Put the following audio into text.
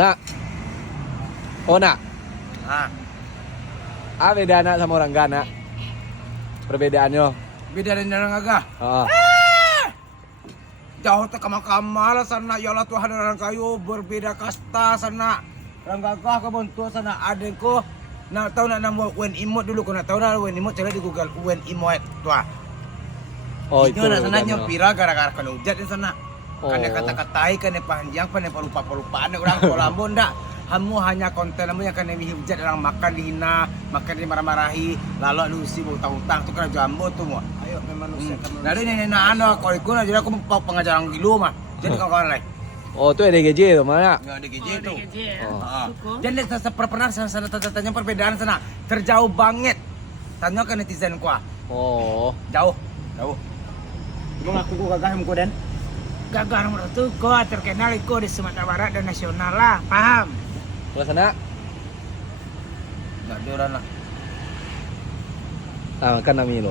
Nak. Oh nak. Ah, Apa beda anak sama orang Ghana? Perbedaannya. beda dari orang agak. Oh. Jauh tak kamal sana ya Allah Tuhan orang kayu berbeda kasta sana. Orang gagah ke bentuk sana adengku. Nak tahu nak nama wen imut dulu kau nak tahu nak wen imut cari di Google wen imut tua. Oh itu. nak sana bedanya. nyopira gara-gara kena hujat di sana. Karena Oh. kata-katai karena panjang karena pelupa-pelupaan orang Kolombo ndak. Kamu hanya konten kamu yang kena dihujat orang makan dihina, makan dimarah-marahi, lalu lusi utang-utang tu kena jambu tu mu. Ayo memang manusia kamu. Dari nenek anak kalau ikut jadi aku mau pengajaran gilu mah. Jadi kawan-kawan lain. Oh itu EDGJ tuh mana? Enggak ada GJ tu. Oh. Jadi pernah sana tanya perbedaan sana terjauh banget. Tanya ke netizen kuah. Oh. Jauh. Lu ngaku gagah muka dan Gagah nomor satu, kau terkenal ikut di Sumatera Barat dan nasional lah, paham? Kalau sana? enggak ada orang lah. Ah kan nami lo.